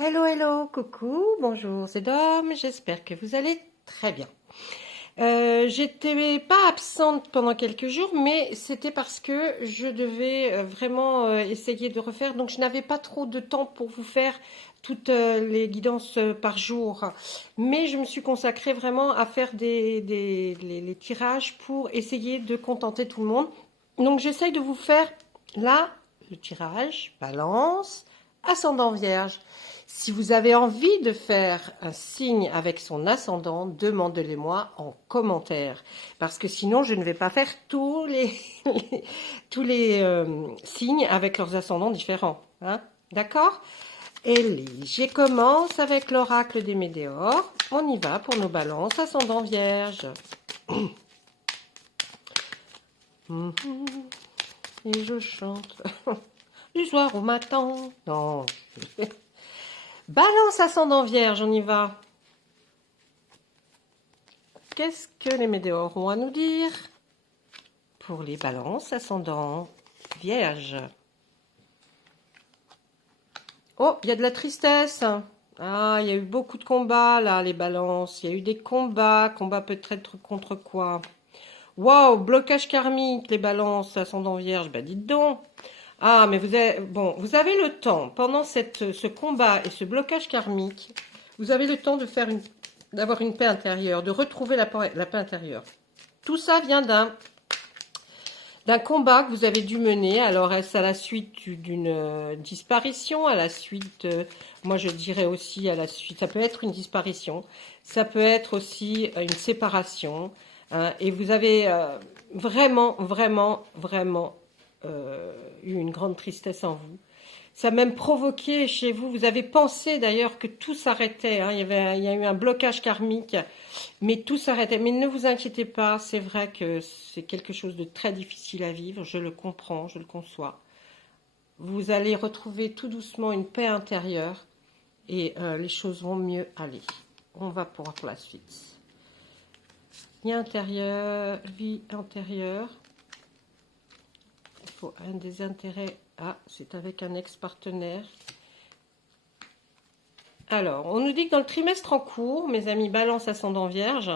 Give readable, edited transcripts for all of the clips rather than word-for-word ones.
Hello, hello, coucou, bonjour, c'est Dom, j'espère que vous allez très bien. J'étais pas absente pendant quelques jours, mais c'était parce que je devais vraiment essayer de refaire, donc je n'avais pas trop de temps pour vous faire toutes les guidances par jour. Mais je me suis consacrée vraiment à faire les tirages pour essayer de contenter tout le monde. Donc j'essaye de vous faire là le tirage, balance, ascendant vierge. Si vous avez envie de faire un signe avec son ascendant, demandez-le-moi en commentaire. Parce que sinon, je ne vais pas faire tous les signes avec leurs ascendants différents. Hein? D'accord? Et je commence avec l'oracle des météores. On y va pour nos balances ascendant vierge. Et je chante du soir au matin. Non. Balance ascendant vierge, on y va. Qu'est-ce que les météores ont à nous dire pour les balances ascendant vierge? Oh, il y a de la tristesse. Ah, il y a eu beaucoup de combats là, les balances. Il y a eu des combats. Combats peut-être contre quoi? Waouh, blocage karmique, les balances ascendant vierge. Ben dites donc. Ah, mais vous avez le temps, pendant ce combat et ce blocage karmique, vous avez le temps d'avoir une paix intérieure, de retrouver la paix intérieure. Tout ça vient d'un combat que vous avez dû mener. Alors, est-ce à la suite d'une disparition, à la suite, moi je dirais aussi à la suite, ça peut être une disparition, ça peut être aussi une séparation, hein, et vous avez vraiment eu une grande tristesse en vous. Ça a même provoqué chez vous, vous avez pensé d'ailleurs que tout s'arrêtait, hein, il y a eu un blocage karmique, mais tout s'arrêtait. Mais ne vous inquiétez pas, c'est vrai que c'est quelque chose de très difficile à vivre, je le comprends, je le conçois. Vous allez retrouver tout doucement une paix intérieure et les choses vont mieux aller. On va pour la suite. Vie intérieure, vie intérieure. Il faut un des intérêts. Ah, c'est avec un ex-partenaire. Alors, on nous dit que dans le trimestre en cours, mes amis Balance ascendant Vierge,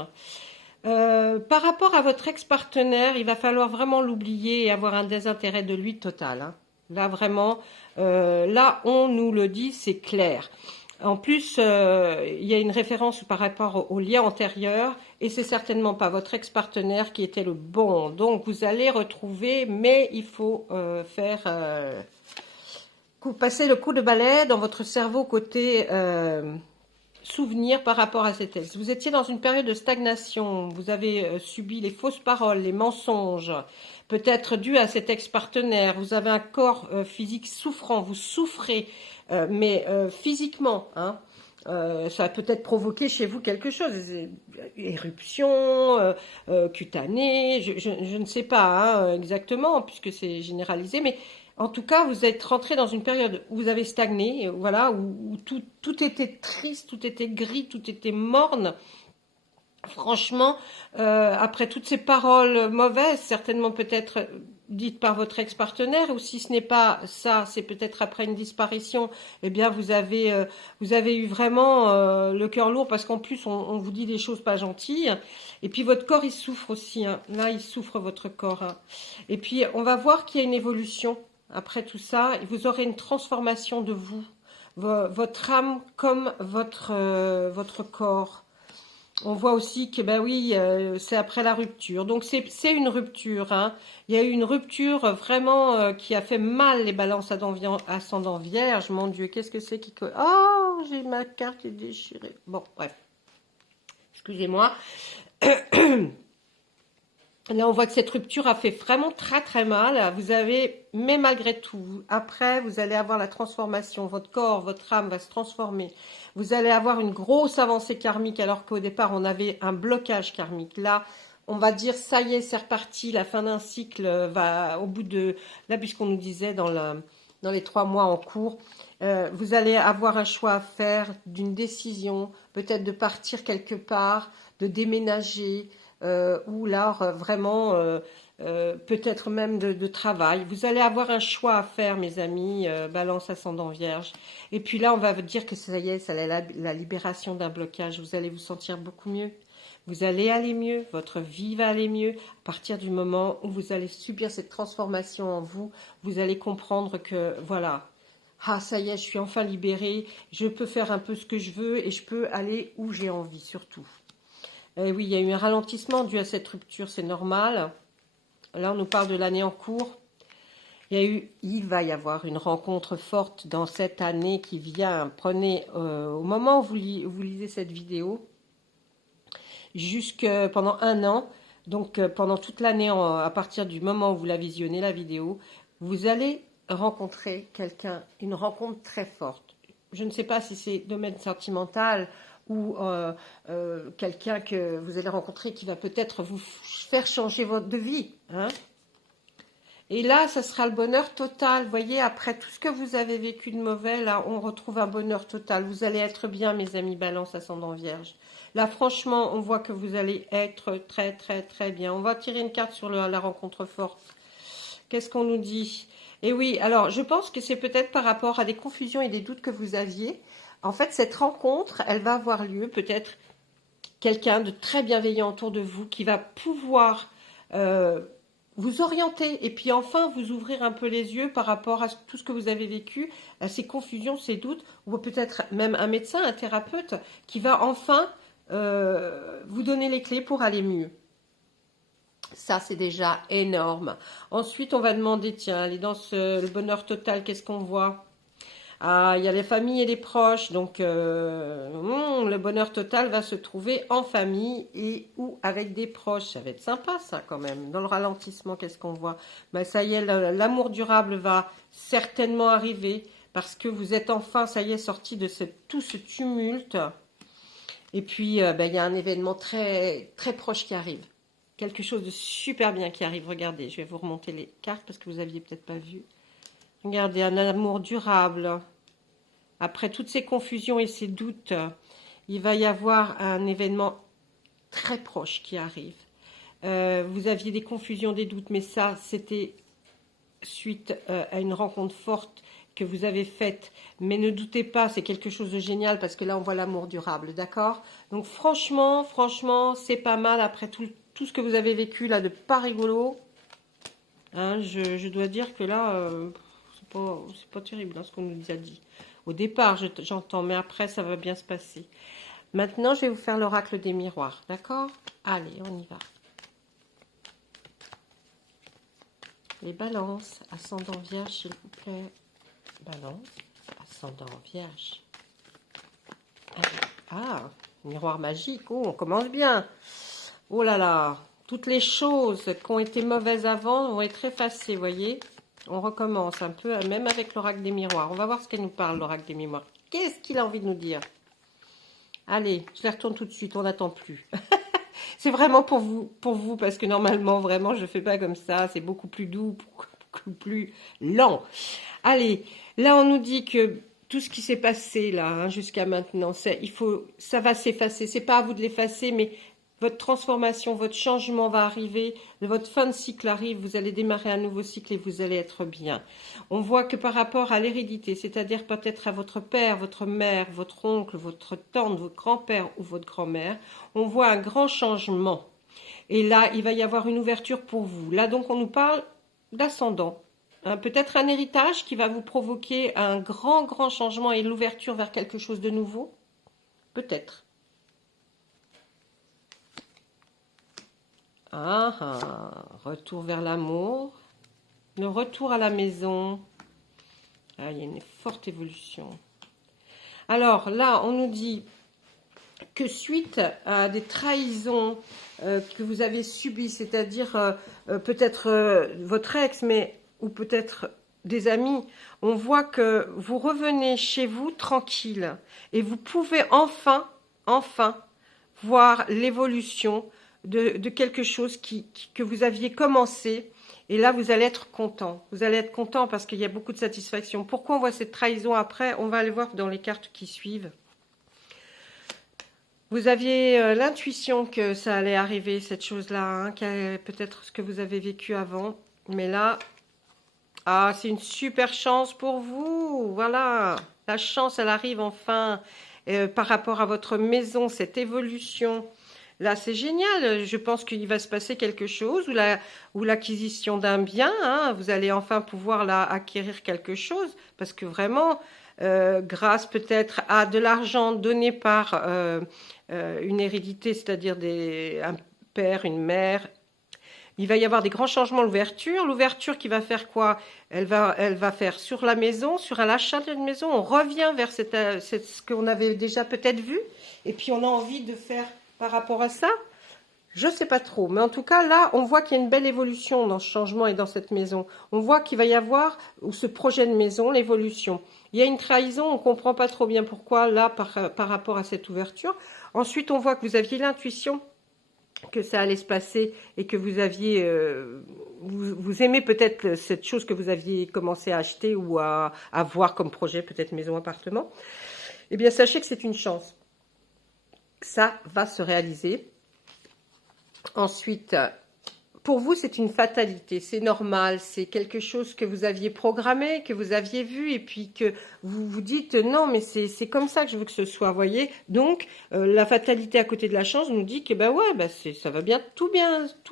par rapport à votre ex-partenaire, il va falloir vraiment l'oublier et avoir un désintérêt de lui total. Hein. Là, vraiment, là, on nous le dit, c'est clair. En plus, il y a une référence par rapport au lien antérieur, et c'est certainement pas votre ex-partenaire qui était le bon. Donc, vous allez retrouver, mais il faut passer le coup de balai dans votre cerveau côté souvenir par rapport à cet ex. Vous étiez dans une période de stagnation, vous avez subi les fausses paroles, les mensonges, peut-être dû à cet ex-partenaire. Vous avez un corps physique souffrant, vous souffrez, mais physiquement, hein. Ça a peut-être provoqué chez vous quelque chose, éruption, cutanée, je ne sais pas hein, exactement, puisque c'est généralisé, mais en tout cas, vous êtes rentré dans une période où vous avez stagné, voilà, où tout était triste, tout était gris, tout était morne. Franchement, après toutes ces paroles mauvaises, certainement peut-être dites par votre ex-partenaire, ou si ce n'est pas ça, c'est peut-être après une disparition, eh bien vous avez eu vraiment le cœur lourd, parce qu'en plus on vous dit des choses pas gentilles, et puis votre corps il souffre aussi, hein. Là il souffre votre corps, hein. Et puis on va voir qu'il y a une évolution après tout ça, vous aurez une transformation de vous, votre âme comme votre corps. On voit aussi que, ben oui, c'est après la rupture. Donc, c'est une rupture. Hein. Il y a eu une rupture vraiment qui a fait mal les balances ascendant vierge. Mon Dieu, qu'est-ce que c'est qui... Oh, j'ai ma carte qui est déchirée. Bon, bref. Excusez-moi. Là, on voit que cette rupture a fait vraiment très très mal. Vous avez, mais malgré tout, après, vous allez avoir la transformation. Votre corps, votre âme va se transformer. Vous allez avoir une grosse avancée karmique, alors qu'au départ, on avait un blocage karmique. Là, on va dire, ça y est, c'est reparti. La fin d'un cycle va au bout de... Là, puisqu'on nous disait dans les 3 mois en cours, Vous allez avoir un choix à faire d'une décision, peut-être de partir quelque part, de déménager, ou là vraiment peut-être même de travail. Vous allez avoir un choix à faire, mes amis, Balance ascendant Vierge. Et puis là, on va vous dire que ça y est, ça est la libération d'un blocage. Vous allez vous sentir beaucoup mieux. Vous allez aller mieux, votre vie va aller mieux. À partir du moment où vous allez subir cette transformation en vous, vous allez comprendre que voilà, ah ça y est, je suis enfin libérée, je peux faire un peu ce que je veux et je peux aller où j'ai envie surtout. Et oui, il y a eu un ralentissement dû à cette rupture, c'est normal. Là, on nous parle de l'année en cours. Il va y avoir une rencontre forte dans cette année qui vient. Prenez, au moment où vous lisez cette vidéo, jusque pendant un an, donc pendant toute l'année, à partir du moment où vous la visionnez, la vidéo, vous allez rencontrer quelqu'un, une rencontre très forte. Je ne sais pas si c'est domaine sentimental ou quelqu'un que vous allez rencontrer qui va peut-être vous faire changer de vie. Hein. Et là, ça sera le bonheur total. Vous voyez, après tout ce que vous avez vécu de mauvais, là, on retrouve un bonheur total. Vous allez être bien, mes amis Balance ascendant Vierge. Là, franchement, on voit que vous allez être très, très, très bien. On va tirer une carte sur la rencontre forte. Qu'est-ce qu'on nous dit? Et oui, alors, je pense que c'est peut-être par rapport à des confusions et des doutes que vous aviez. En fait, cette rencontre, elle va avoir lieu, peut-être quelqu'un de très bienveillant autour de vous qui va pouvoir vous orienter et puis enfin vous ouvrir un peu les yeux par rapport à tout ce que vous avez vécu, à ces confusions, ces doutes, ou peut-être même un médecin, un thérapeute qui va enfin vous donner les clés pour aller mieux. Ça, c'est déjà énorme. Ensuite, on va demander, tiens, allez dans le bonheur total, qu'est-ce qu'on voit? Ah, il y a les familles et les proches, donc le bonheur total va se trouver en famille et ou avec des proches. Ça va être sympa ça quand même. Dans le ralentissement, qu'est-ce qu'on voit? Ben, ça y est, l'amour durable va certainement arriver parce que vous êtes enfin, ça y est, sorti de tout ce tumulte. Et puis, ben, il y a un événement très, très proche qui arrive. Quelque chose de super bien qui arrive. Regardez, je vais vous remonter les cartes parce que vous n'aviez peut-être pas vu. Regardez, un amour durable. Après toutes ces confusions et ces doutes, il va y avoir un événement très proche qui arrive. Vous aviez des confusions, des doutes, mais ça, c'était suite à une rencontre forte que vous avez faite. Mais ne doutez pas, c'est quelque chose de génial parce que là, on voit l'amour durable, d'accord? Donc franchement, c'est pas mal après tout ce que vous avez vécu là de pas rigolo. Hein, je dois dire que là, c'est pas terrible hein, ce qu'on nous a dit. Au départ, j'entends, mais après, ça va bien se passer. Maintenant, je vais vous faire l'oracle des miroirs, d'accord? Allez, on y va. Les balances, ascendant vierge, s'il vous plaît. Balance, ascendant vierge. Allez. Ah, miroir magique. Oh, on commence bien. Oh là là, toutes les choses qui ont été mauvaises avant vont être effacées, vous voyez? On recommence un peu, même avec l'oracle des miroirs. On va voir ce qu'elle nous parle, l'oracle des miroirs. Qu'est-ce qu'il a envie de nous dire? Allez, je les retourne tout de suite, on n'attend plus. C'est vraiment pour vous, parce que normalement, vraiment, je ne fais pas comme ça. C'est beaucoup plus doux, beaucoup plus lent. Allez, là, on nous dit que tout ce qui s'est passé là, hein, jusqu'à maintenant, ça va s'effacer. C'est pas à vous de l'effacer, mais votre transformation, votre changement va arriver, votre fin de cycle arrive, vous allez démarrer un nouveau cycle et vous allez être bien. On voit que par rapport à l'hérédité, c'est-à-dire peut-être à votre père, votre mère, votre oncle, votre tante, votre grand-père ou votre grand-mère, on voit un grand changement. Et là, il va y avoir une ouverture pour vous. Là, donc, on nous parle d'ascendant. Hein, peut-être un héritage qui va vous provoquer un grand, grand changement et l'ouverture vers quelque chose de nouveau. Peut-être. Retour vers l'amour, le retour à la maison. Ah, il y a une forte évolution. Alors là, on nous dit que suite à des trahisons que vous avez subies, c'est-à-dire peut-être votre ex, mais ou peut-être des amis, on voit que vous revenez chez vous tranquille et vous pouvez enfin voir l'évolution de quelque chose que vous aviez commencé Et là, vous allez être content. Vous allez être content parce qu'il y a beaucoup de satisfaction. Pourquoi on voit cette trahison après? On va aller voir dans les cartes qui suivent. Vous aviez l'intuition que ça allait arriver, cette chose-là, hein, peut-être ce que vous avez vécu avant. Mais là, ah, c'est une super chance pour vous. Voilà, la chance, elle arrive enfin par rapport à votre maison, cette évolution. Là, c'est génial. Je pense qu'il va se passer quelque chose ou l'acquisition d'un bien. Hein, vous allez enfin pouvoir là acquérir quelque chose parce que vraiment, grâce peut-être à de l'argent donné par une hérédité, c'est-à-dire un père, une mère. Il va y avoir des grands changements, l'ouverture. L'ouverture qui va faire quoi? Elle va faire sur la maison, sur l'achat d'une maison. On revient vers ce qu'on avait déjà peut-être vu. Et puis on a envie de faire par rapport à ça. Je ne sais pas trop. Mais en tout cas, là, on voit qu'il y a une belle évolution dans ce changement et dans cette maison. On voit qu'il va y avoir, ou ce projet de maison, l'évolution. Il y a une trahison, on ne comprend pas trop bien pourquoi, là, par rapport à cette ouverture. Ensuite, on voit que vous aviez l'intuition que ça allait se passer et que vous aviez, vous aimez peut-être cette chose que vous aviez commencé à acheter ou à voir comme projet, peut-être maison, appartement. Eh bien, sachez que c'est une chance. Ça va se réaliser. Ensuite, pour vous, c'est une fatalité, c'est normal, c'est quelque chose que vous aviez programmé, que vous aviez vu, et puis que vous vous dites non, mais c'est comme ça que je veux que ce soit, voyez. Donc, la fatalité à côté de la chance nous dit que ben ouais, ben ça va bien, tout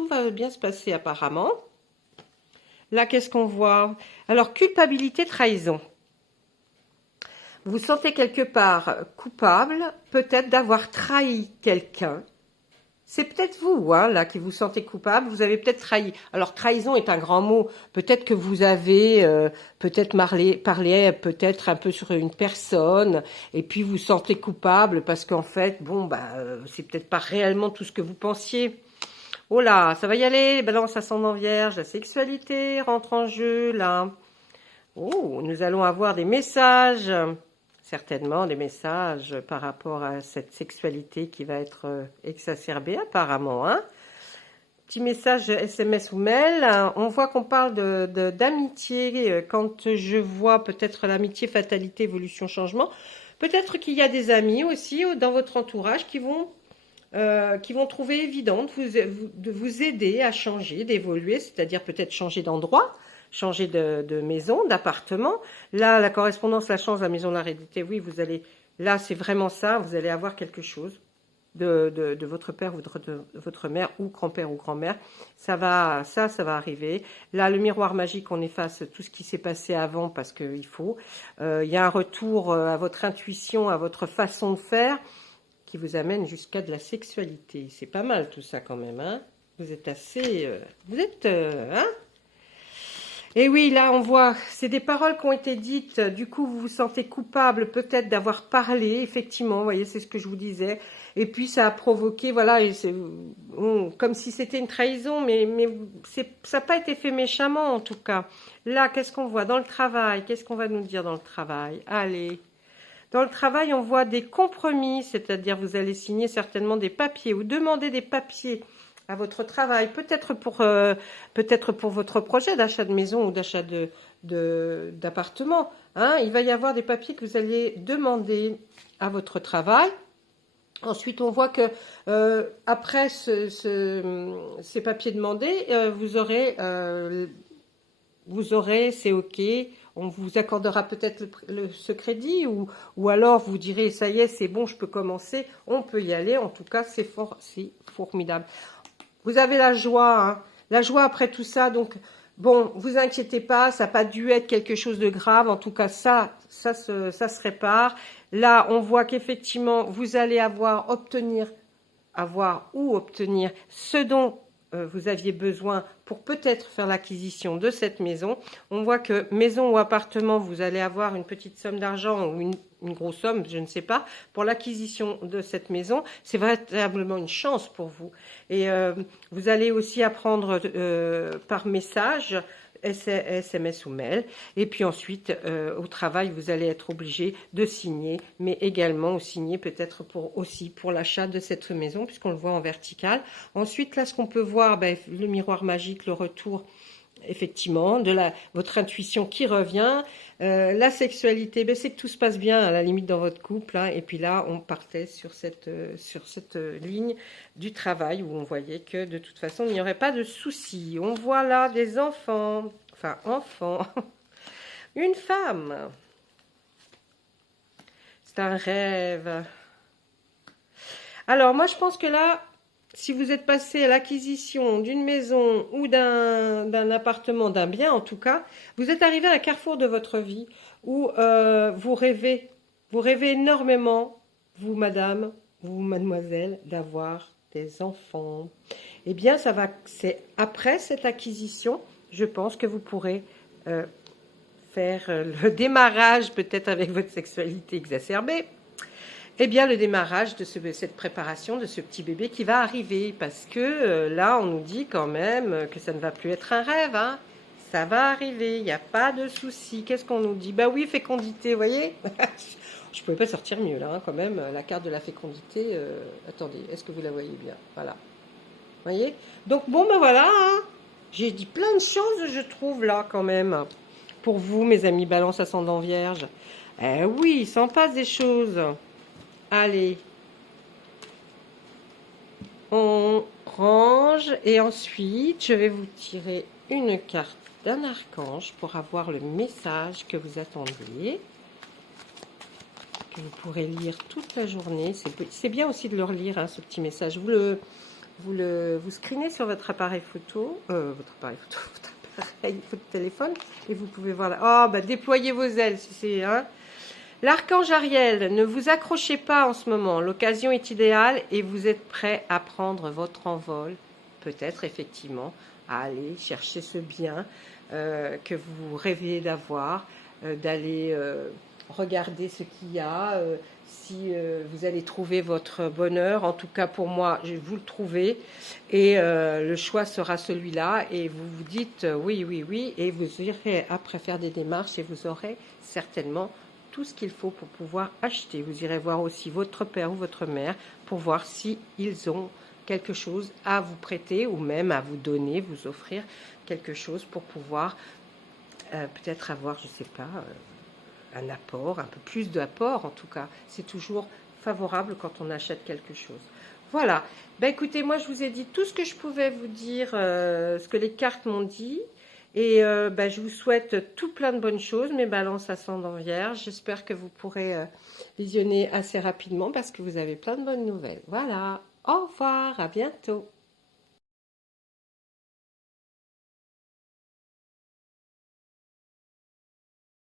va bien se passer apparemment. Là, qu'est-ce qu'on voit? Alors, culpabilité, trahison. Vous vous sentez quelque part coupable, peut-être d'avoir trahi quelqu'un. C'est peut-être vous, hein, là, qui vous sentez coupable. Vous avez peut-être trahi. Alors, trahison est un grand mot. Peut-être que vous avez peut-être parlé peut-être un peu sur une personne, et puis vous sentez coupable parce qu'en fait, bon, bah, c'est peut-être pas réellement tout ce que vous pensiez. Oh là, ça va y aller. Balance ascendant Vierge, la sexualité rentre en jeu, là. Oh, nous allons avoir des messages. Certainement des messages par rapport à cette sexualité qui va être exacerbée apparemment. Hein. Petit message SMS ou mail. On voit qu'on parle d'amitié quand je vois peut-être l'amitié, fatalité, évolution, changement. Peut-être qu'il y a des amis aussi dans votre entourage qui vont trouver évident de vous aider à changer, d'évoluer, c'est-à-dire peut-être changer d'endroit, changer de maison, d'appartement. Là, la correspondance, la chance, la maison de l'hérédité, oui, vous allez, là, c'est vraiment ça, vous allez avoir quelque chose de votre père ou de votre mère, ou grand-père ou grand-mère. Ça va arriver. Là, le miroir magique, on efface tout ce qui s'est passé avant parce qu'il faut. Il y a un retour à votre intuition, à votre façon de faire qui vous amène jusqu'à de la sexualité. C'est pas mal tout ça quand même, hein. Vous êtes assez... hein. Et oui, là, on voit, c'est des paroles qui ont été dites, du coup, vous vous sentez coupable peut-être d'avoir parlé, effectivement, vous voyez, c'est ce que je vous disais. Et puis, ça a provoqué, voilà, et comme si c'était une trahison, mais ça n'a pas été fait méchamment, en tout cas. Là, qu'est-ce qu'on voit dans le travail? Qu'est-ce qu'on va nous dire dans le travail? Allez. Dans le travail, on voit des compromis, c'est-à-dire vous allez signer certainement des papiers ou demander des papiers à votre travail, peut-être pour votre projet d'achat de maison ou d'achat d'appartement. Hein, il va y avoir des papiers que vous allez demander à votre travail. Ensuite, on voit que après ces papiers demandés, vous aurez, c'est OK, on vous accordera peut-être ce crédit ou alors vous direz, ça y est, c'est bon, je peux commencer, on peut y aller. En tout cas, c'est formidable. Vous avez la joie, hein, la joie après tout ça. Donc, bon, vous inquiétez pas, ça n'a pas dû être quelque chose de grave. En tout cas, ça se répare. Là, on voit qu'effectivement, vous allez obtenir ce dont vous aviez besoin pour peut-être faire l'acquisition de cette maison. On voit que maison ou appartement, vous allez avoir une petite somme d'argent ou une grosse somme, je ne sais pas, pour l'acquisition de cette maison. C'est véritablement une chance pour vous. Et vous allez aussi apprendre par message, SMS ou mail. Et puis ensuite, au travail, vous allez être obligé de signer, mais également signer peut-être pour l'achat de cette maison, puisqu'on le voit en vertical. Ensuite, là, ce qu'on peut voir, le miroir magique, le retour effectivement, votre intuition qui revient. La sexualité, ben, c'est que tout se passe bien à la limite dans votre couple, hein. Et puis là, on partait sur cette ligne du travail où on voyait que de toute façon, il n'y aurait pas de soucis. On voit là des enfants, enfin enfants, une femme. C'est un rêve. Alors moi, je pense que là, si vous êtes passé à l'acquisition d'une maison ou d'un appartement, d'un bien en tout cas, vous êtes arrivé à un carrefour de votre vie où vous rêvez énormément, vous madame, vous mademoiselle, d'avoir des enfants. Eh bien, c'est après cette acquisition, je pense que vous pourrez faire le démarrage peut-être avec votre sexualité exacerbée. Eh bien, le démarrage de cette préparation de ce petit bébé qui va arriver, parce que là, on nous dit quand même que ça ne va plus être un rêve, hein. Ça va arriver, il n'y a pas de souci. Qu'est-ce qu'on nous dit? Bah oui, fécondité, vous voyez. Je ne pouvais pas sortir mieux, là, hein, quand même. La carte de la fécondité, attendez, est-ce que vous la voyez bien? Voilà. Vous voyez? Donc, bon, ben voilà, hein. J'ai dit plein de choses, je trouve, là, quand même. Pour vous, mes amis Balance ascendant Vierge. Eh oui, il s'en passe des choses. Allez, on range et ensuite je vais vous tirer une carte d'un archange pour avoir le message que vous attendez, que vous pourrez lire toute la journée. C'est bien aussi de le relire, hein, ce petit message. Vous screenez sur votre appareil photo, votre téléphone, et vous pouvez voir là. Oh, bah déployez vos ailes si c'est... Hein. L'archange Ariel, ne vous accrochez pas en ce moment, l'occasion est idéale et vous êtes prêt à prendre votre envol, peut-être effectivement à aller chercher ce bien que vous rêvez d'avoir, d'aller regarder ce qu'il y a, si vous allez trouver votre bonheur. En tout cas pour moi, vous le trouvez et le choix sera celui-là et vous vous dites oui, oui, oui et vous irez après faire des démarches et vous aurez certainement tout ce qu'il faut pour pouvoir acheter. Vous irez voir aussi votre père ou votre mère pour voir si ils ont quelque chose à vous prêter ou même à vous donner, vous offrir quelque chose pour pouvoir peut-être avoir, je ne sais pas, un apport, un peu plus d'apport en tout cas. C'est toujours favorable quand on achète quelque chose. Voilà. Ben écoutez, moi je vous ai dit tout ce que je pouvais vous dire, ce que les cartes m'ont dit. Et je vous souhaite tout plein de bonnes choses, mes balances ascendant Vierge. J'espère que vous pourrez visionner assez rapidement parce que vous avez plein de bonnes nouvelles. Voilà, au revoir, à bientôt.